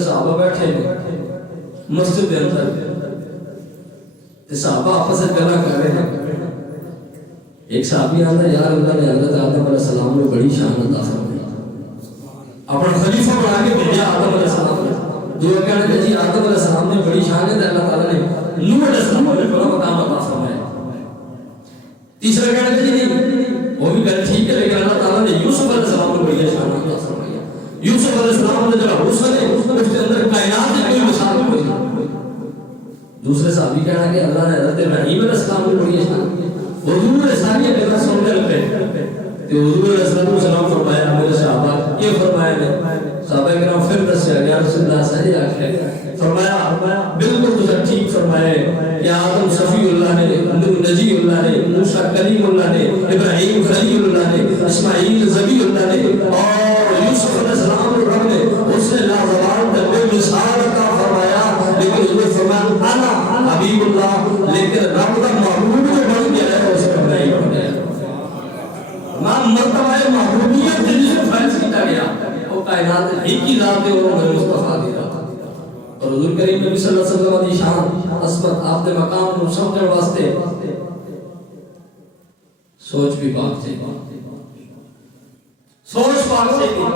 صحابہ بیٹھے مسجد کے اندر صحابہ آپس میں گلا کر رہے ہیں. ایک صحابی آتا ہے یار اللہ نے حضرت آدم علیہ السلام کو بڑی شان عطا فرمائی, اپنا خلیفہ بنا کے بھیجا آدم علیہ السلام نے. جو کہنے کہ جی آدم علیہ السلام نے بڑی شان ہے, اللہ تعالیٰ نے نوح علیہ السلام کو بڑا مقام عطا فرمایا. تیسرا کہنے کہ جی نہیں وہ بھی گل ٹھیک ہے, لیکن اللہ تعالیٰ نے یوسف علیہ السلام کو بڑی شان عطا فرمایا. یوسف علیہ السلام نے جو حسن ہے اس کے اندر کائنات کی کوئی مثال نہیں. دوسرے صحابی کہنا کہ اللہ نے حضرت ابراہیم علیہ السلام کو بڑی شان, حضور نے ساری باتیں سننے لگے تو حضور علیہ السلام فرمایا میرے صحابہ یہ فرمایا نے صحابہ کرام پھر دسیا یا رسول اللہ صحیح آخر فرمایا بالکل تو ٹھیک فرمایا کہ آدم صفی اللہ نے, نجی اللہ نے, موسیٰ کلیم اللہ نے, ابراہیم خلیل اللہ نے, اسماعیل ذبیح اللہ نے اور یوسف علیہ السلام کو رب نے اس نے لازوال بے مثال عطا فرمایا. لیکن اس نے فرمایا انا حبیب اللہ, لیکن رب کا محبوب جو بن گیا ہے اس کا نہیں بن گیا. مرتبہ محبوبیت جس سے فیض کیا گیا وہ کائنات ہی کی ذات ہے اور وہ مصطفیٰ کی ذات ہے. اور حضور کریم نبی صلی اللہ علیہ وسلم کی شان عظمت آپ کے مقام کو سمجھنے واسطے سوچ بھی پاک چاہیے, سوچ پاک چاہیے.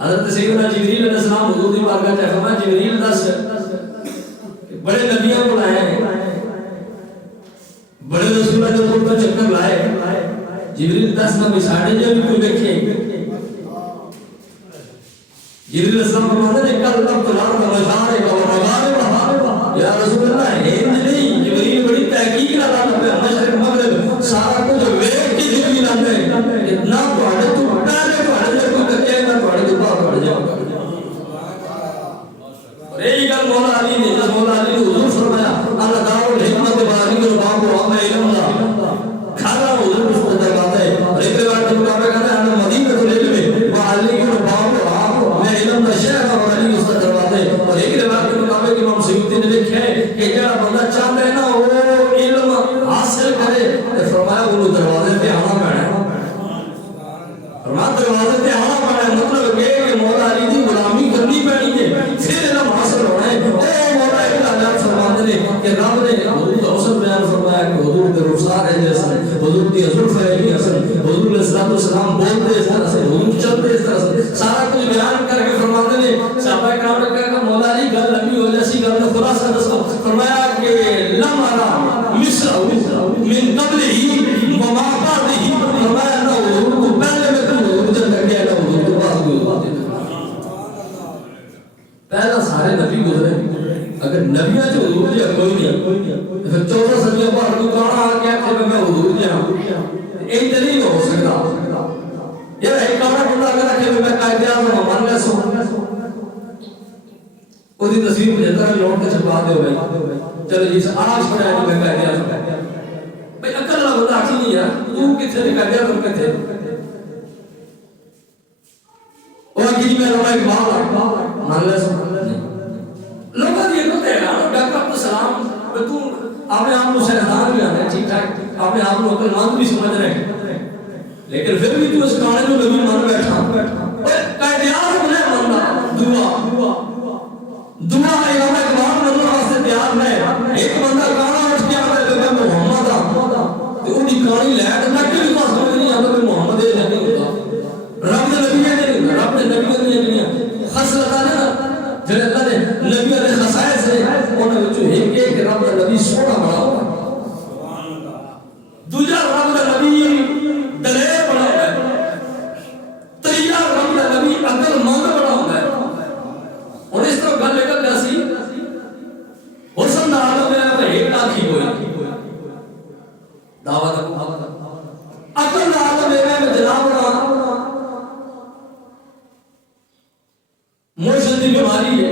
حضرت سیدنا جبریل علیہ السلام حضور کی بارگاہ میں فرمایا جبریل دس بڑے نبیوں کو لائے, بڑے رسولوں کے طور پر چکر لائے. جبریل دس نبی ساڑھے جو بھی کوئی دیکھے جبریل علیہ السلام فرماتے ہیں کل تب تلار کا مشارق اور مغارب یا رسول اللہ ہند نہیں. جبریل بڑی تحقیق رہا تھا مشرق مغرب سارا کچھ ویک کی جبریل آتے ہیں اتنا پڑھے تو پہلے پڑھے جو کوئی کچھے نہ پڑھے تو پڑھ جاؤ. اور یہی گل مولا علی نے, جس مولا علی نے حضور فرمایا اللہ دار الحکمت باری اور باب و عام علم اللہ کھانا حضور اس کو دکھاتا ہے. اور ایک روایت کے مطابق کہتا ہے ہمیں مدینہ تو لے لے وہ علی اور باب و عام میں علم کا شہر اور علی اس کا دروازہ ہے. اور ایک روایت کے مطابق امام سیوطی نے لکھا ہے کہ جڑا بندہ چاہتا ہے نا وہ علم حاصل کرے تو فرمایا وہ دروازے پہ آنا پڑنا ہے. فرمایا دروازے پہ آنا پڑنا ہے مطلب یہ کہ مولا علی کی غلامی کرنی پڑنی ہے پھر علم حاصل ہونا ہے. اے مولا علی اللہ فرماتے ہیں کہ رب نے حضور کا حسن بیان فرمایا کہ حضور کے رخسار ہے جیسا, حضور کی زلف ہے کہ حسن, حضور علیہ السلام بولتے اس طرح سے, حضور چلتے اس طرح سے, سارا کچھ بیان کر کے فرماتے ہیں. صحابہ کرام نے کہا کہ مولا علی گل لمبی ہو جیسی گل نے خلاصہ دسو. فرمایا کہ لم ارا مصر من قبل ہی وما بعد ہی, فرمایا نہ حضور کو پہلے میں تو حضور جب تک گیا نہ حضور کو بعد کوئی بات نہیں. پہلا سارے نبی گزرے, اگر نبیاں جو حضور جہاں کوئی نہیں پھر 14 صدیوں بعد کوئی کہنا آ گیا کہ میں حضور جہاں ایک دلیل ہو سکتا یار ایک کہنا بندہ اگر کہ میں قائد اعظم مان لے سو وہ دی تصویر بھیجتا ہے لوٹ کے چھپا دے بھائی چلو جی آج پڑھا ہے میں قائد اعظم بھائی عقل والا بندہ آخی نہیں یار تو کتنے قائد اعظم کتنے وہ آخی میں روا اقبال مان لے سو لوگوں نے یہ کہتے ہیں ڈاکٹر عبدالسلام تو آپ نے آپ کو سیدان بھی آنا ہے ٹھیک ٹھاک, آپ نے آپ کو عقل مند بھی سمجھ رہے ہیں, لیکن پھر بھی تو اس کہانے جو نبی مان بیٹھا قائد اعظم نے ماننا دعا امام اقبال ماننے واسطے تیار ہے. ایک بندہ کہانا اٹھ کے آتا ہے کہ میں محمد ہوں تو وہ کہانی لے تو میں کبھی بات سمجھ نہیں آتا کہ محمد یہ نہیں ہوتا. رب نے نبی نے رب نے نبی نے خصلتاں نے جڑے اللہ نے نبی علیہ خصائص ہے انہاں وچوں ایک ایک رب دا نبی سونا بڑا ہوتا سبحان اللہ, دوجا رب دا نبی دلیر بڑا ہوتا ہے, تیجا رب دا نبی عقل مند بڑا ہوتا ہے. اور اس طرح گل نکل جاسی حسن دا عالم ہے ایک آنکھی ہوئی دعوت عقل دا عالم ہے میں جناب بڑا موشن دی بیماری ہے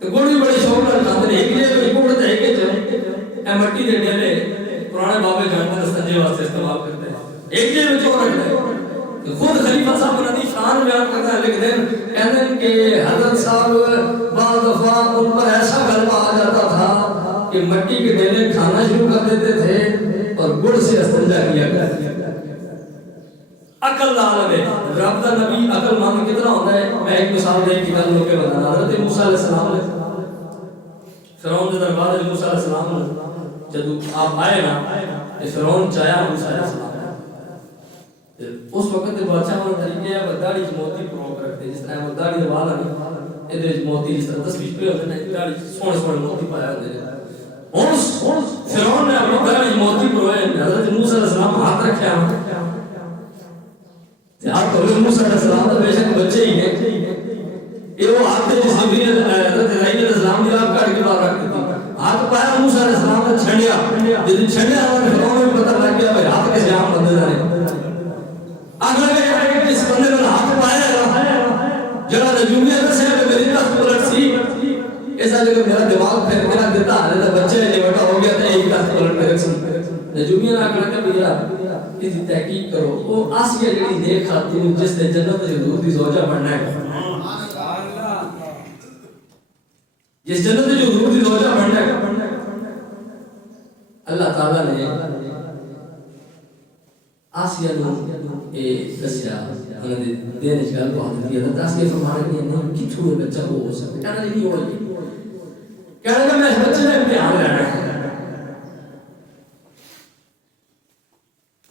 تو گوڑی بڑے شوق نال کھاندے ایک جے کوئی کوڑ تے ایک جے اے مٹی دے ڈیلے پرانے بابے جانتے نے سنجے واسطے استعمال کرتے ہیں, ایک جے وچ رکھتے ہیں. خود خلیفہ صاحب انہاں دی شان بیان کرتا ہے لکھتے ہیں کہتے ہیں کہ حضرت صاحب بعض دفعہ ان پر ایسا غلبہ آ جاتا تھا کہ مٹی کے ڈیلے کھانا شروع کر دیتے تھے اور گڑ سے استنجا کیا کرتے. عقل دا عالم ہے رب دا نبی عقل مند کتنا ہوتا ہے میں ایک مثال دے کے گل لو کے بتانا حضرت موسیٰ علیہ السلام نے فرعون کے دربار میں موسیٰ علیہ السلام نے جب آپ آئے نا کہ فرعون چاہیا موسیٰ علیہ السلام اس وقت بادشاہ والا طریقے ہے داڑھی موتی پرو کرتے جس طرح داڑھی دے والا نہیں ادھر موتی جس طرح تصویر پہ ہوتے ہیں داڑھی سونے سونے موتی پایا ہوتے ہیں فرعون نے اپنی داڑھی موتی پروئے حضرت موسیٰ علیہ السلام ہاتھ رکھے آپ تو موسیٰ علیہ السلام تو بے شک بچے ہی ہیں یہ وہ ہاتھ جس جبریل حضرت اسرائیل علیہ السلام کی آپ کاٹ کے باہر رکھ دیتی ہاتھ پایا موسیٰ علیہ السلام نے چھنڈیا جب چھنڈیا فرعون میں پتہ لگ گیا بھائی ہاتھ کیسے عام بندے جانے اگر کہ جس بندے نے ہاتھ پایا جڑا نجومیہ دسے کہ میری تخت پلٹ سی ایسا جگہ میرا دماغ پھر میرا دیتا ہے تو بچے نے بڑا ہو گیا تھا ایک تخت پلٹ کر سی نجومیہ نہ کر کے بھیا اس کی تحقیق کرو وہ آسیہ جڑی نیک خاتون جس نے جنت میں حضور دی زوجہ بننا ہے جس جنت میں حضور دی زوجہ بننا ہے اللہ تعالیٰ نے آسیہ نو دسیا انہوں نے دین اجگال کو حضرت کیا تھا آسیہ فرمانے کے نہیں کچھ ہوئے بچہ کو ہو سکتا کہنا نہیں ہوئی کہنا کہ میں اس بچے نے امتحان لینا ہے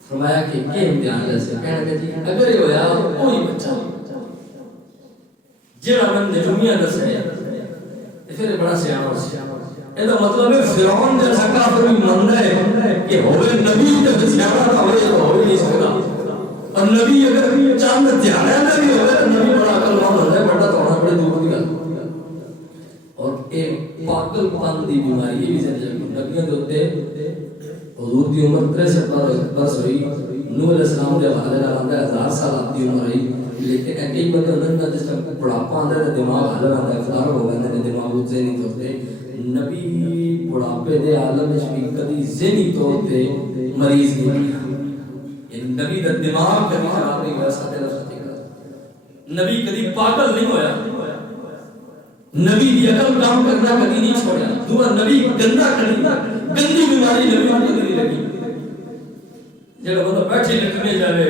فرمایا کہ امتحان لے سے کہنا کہ جی اگر یہ ہویا کوئی بچہ جڑا من نجومیہ دس ہے پھر بڑا سیاح یہ تو مطلب ہے فرعون جیسا کافر بھی مند ہے کہ ہوئے نبی جب سیاح نہ ہوئے تو ہوئے نہیں سکتا اور نبی اگر چاند دھیانا نبی ہوئے تو نبی بڑا عقل مند ہوتا ہے بڑا تو ہونا بڑے دور کی گل اور ایک پاگل پن دی بیماری یہ بھی زندگی نبیوں کے ہوتے حضور دی عمر 63 برس ہوئی نوح علیہ السلام کے حوالے نال آندا 1000 سال آپ دی عمر ہوئی لیکن کئی بندے ہوندے نے جس طرح بڑھاپا آندا ہے دماغ ہل رہا ہے فارغ ہو گئے نے دماغ اٹھے نہیں ہوتے نبی بڑھاپے دے عالم وچ بھی کبھی ذہنی طور تے مریض نہیں یہ نبی دا دماغ کبھی خراب نہیں ہوا ساتھ نبی کبھی پاگل نہیں ہویا نبی دی عقل کام کرنا کبھی نہیں چھوڑا دوسرا نبی گندا کرنا گندی بیماری نبی کو نہیں لگی جب وہ بیٹھے لکھنے جاوے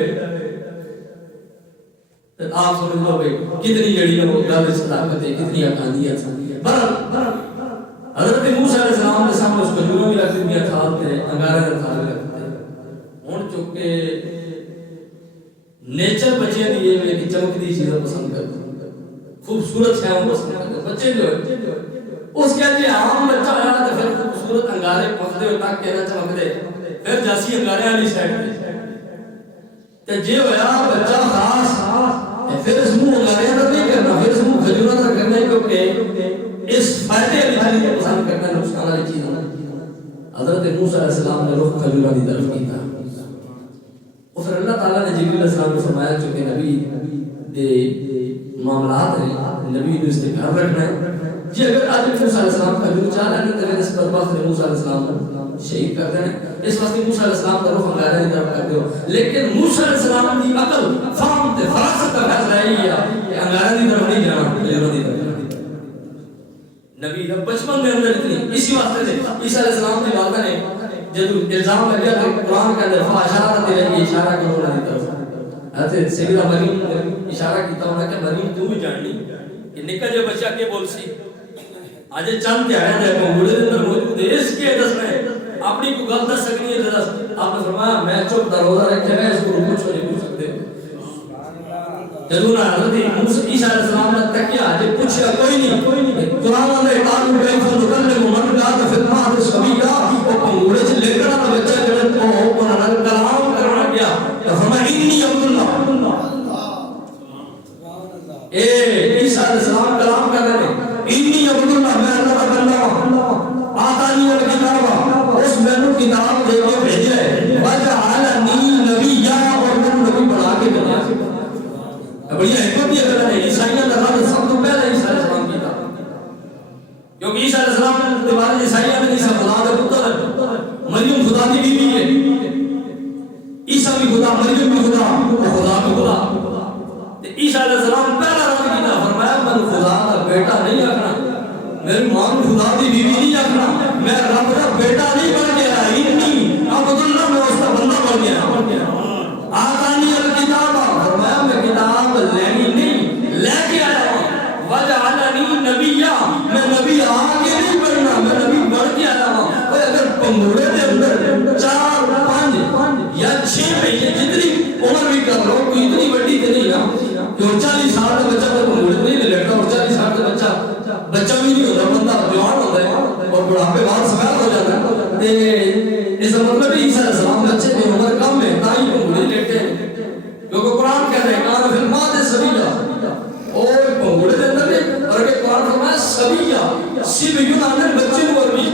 تو آپ سمجھ لو بھائی کتنی جڑی ہے وہ گل صداقت ہے کتنی حقانیت ہے حضرت موسیٰ علیہ السلام نے سامنے اس کو جنوں بھی رکھ دیا تھالتے انگارے نے تھال رکھتے ہون چکے نیچر بچے دیئے ہوئے کہ چمک دی چیزیں پسند کرتے خوبصورت ہے وہ پسند کرتے بچے جو ہے اس کے لیے عام بچہ آیا تو پھر خوبصورت انگارے پکدے ہو تاک کہنا چمک دے پھر جاسی انگارے آلی سائٹ دے کہ جے ہویا بچہ خاص پھر اس منہ انگارے تک نہیں کرنا پھر اس منہ خجورہ تک کرنا ہے کیونکہ اس فائدے علی چیزیں پسند کرنا ہے نقصان علی چیزیں حضرت موسیٰ علیہ السلام نے رخ خجورہ دی طرف کی تھا اور پھر اللہ تعالیٰ نے جبریل علیہ السلام نے فرمایا چونکہ نبی دے معاملات ہیں نبی نے استقرار رکھنا ہے جی اگر آج موسیٰ علیہ السلام کا جو چاہ رہے ہیں تو اس پر بات نے موسیٰ علیہ السلام شہید کر دینے اس وقت موسیٰ علیہ السلام کا رخ انگارے کی طرف کرتے ہو لیکن موسیٰ علیہ السلام کی عقل فہم تے فراست کا فیصلہ ہے کہ انگارے کی طرف نہیں جانا خجورہ دی طرف نبی جب بچپن میں اندر اتنی اسی واسطے سے عیسیٰ علیہ السلام کی والدہ نے جب الزام لگیا تو قرآن کے اندر فاشارت لگی اشارہ کرو نہ دی طرف حضرت سیدہ مریم نے اشارہ کیتا ہونا کہ مریم تو بھی جان لی کہ نکا جو بچہ کے بول سی آج چند کیا ہے جب مغوڑے دن در موجود ہے اس کے دس میں اپنی کو گل دس سکنی ہے دس آپ نے فرمایا میں چوب در روزہ رکھے میں اس کو رکو چھوڑے پوچھ سکتے جدونا حضرت عیسیٰ علیہ السلام نے تکیا جب پوچھا کوئی نہیں قرآن نے قانون کا ایک فضل نے من کا تو فتمہ حضرت سبھی کا وہ مغوڑے سے لے کر آنا بچہ جڑت کو انہوں نے کلام کرنا کیا تو فرمایا انی عبداللہ اے عیسیٰ علیہ السلام کلام کر رہے ہیں انی عبداللہ میں اللہ کا بندہ ہوں آتانی الکتاب اس میں نے کتاب دے کے بھیجا ہے وجعلنی نبیّا اور میں نبی بنا کے بنا بڑی حکمت یہ کرنا ہے عیسائیوں کا راز سب تو پہلے عیسیٰ علیہ السلام کی تھا کیونکہ عیسیٰ علیہ السلام نے دیوار عیسائیہ میں عیسیٰ خدا کا پتر ہے مریم خدا کی بیوی ہے عیسیٰ بھی خدا مریم بھی خدا خدا بھی خدا عیسیٰ علیہ السلام پہلا راز کی تھا فرمایا میں خدا کا بیٹا نہیں رکھنا میری ماں خدا کی بیوی نہیں رکھنا میں رب کا بیٹا نہیں بن گیا انی عبداللہ میں اس کا بندہ بن گیا آتانی الکتاب نبی میں نبی آ کے نہیں بننا، میں نبی بن کے آیا ہوں۔ اگر پنگوڑے کے اندر 4 5 یا 6 مہینے جتنی عمر بھی کر لو، کوئی اتنی بڑی تو نہیں نا کہ 40 سال کا بچہ پر پنگوڑے نہیں لے لیتا، اور 40 سال کا بچہ بھی نہیں ہوتا، بندہ جوان ہوتا ہے اور بڑھاپے بعد سفید ہو جاتا ہے۔ اس کا مطلب ہے عیسیٰ علیہ السلام بچے کی عمر کم ہے، تاہی پنگوڑے لیتے ہیں، کیونکہ قرآن کہہ رہے ہیں کان فی المہد صبیا، اور پنگوڑے دے اندر ہے، اور کہ قرآن فرمایا صبیا، صبیون آنے بچے کو عربی،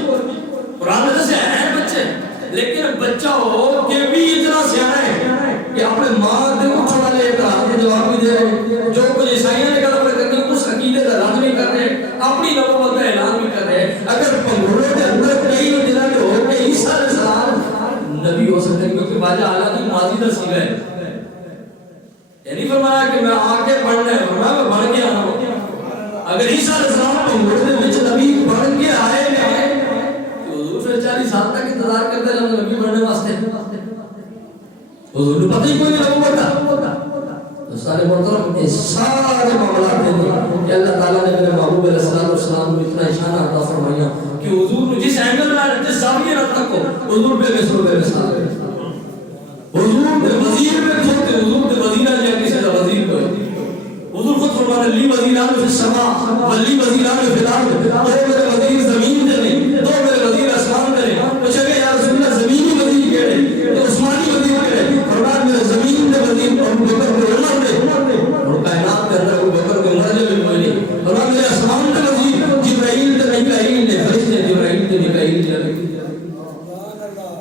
قرآن میں سے ہیں بچے، لیکن بچہ ہو کہ بھی اتنا سیانا ہے کہ اپنے ماں دے کو چھوڑا لے کر آتے جواب بھی دے رہے، جو کچھ عیسائیوں نے کہا کرنے اس عقیدے کا رد بھی کر رہے، اپنی نبوت کا اعلان بھی کر رہے۔ اگر پنگوڑے کے اندر کئی دنوں کے ہو کہ عیسیٰ علیہ السلام نبی ہو سکتے ہیں، کیونکہ باجہ اعلیٰ کی ماضی کا سیغہ ہے، یہ نہیں فرمایا کہ میں آگے پڑھنا ہے، فرمایا میں بڑھ کے آنا ہوں۔ اگر عیسیٰ علیہ السلام پنگوڑے کے وچ نبی بڑھ کے آئے تو حضور پھر 40 سال تک انتظار کرتے رہے نبی بڑھنے واسطے، حضور کو پتہ ہی کوئی نہیں نبوت کا۔ تو سارے محترم یہ سارے معاملات ہیں کہ اللہ تعالیٰ نے میرے محبوب علیہ السلام کو اتنا اشارہ عطا فرمایا کہ حضور کو جس اینگل میں جس زاویے نہ تکو حضور بے مثل بے مثال ہے، حضور دے وزیر میں کھوتے، حضور دے وزیرہ یا کسی کا وزیر کوئی، حضور خود فرمانے لی وزیران فی السماء ولی وزیران فی الارض، دو میرے وزیر زمین دے نہیں، دو میرے وزیر آسمان دے نہیں۔ پوچھے کہ یا رسول اللہ زمینی وزیر کہڑے تو عثمانی وزیر کہڑے، فرمایا میرے زمین دے وزیر ابو بکر کو عمر دے، اور کائنات کے اندر ابو بکر کو عمر دے بھی کوئی نہیں، فرمایا میرے آسمان دے وزیر جبرائیل دے میکائیل نے، فرشتے جبرائیل دے میکائیل دے،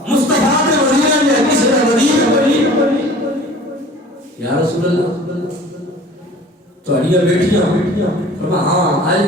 مصطفیٰ دے وزیر نے کسی کا وزیر کوئی نہیں۔ یا رسول اللہ تو اڑیا بیٹھیاں فرمایا ہاں آئے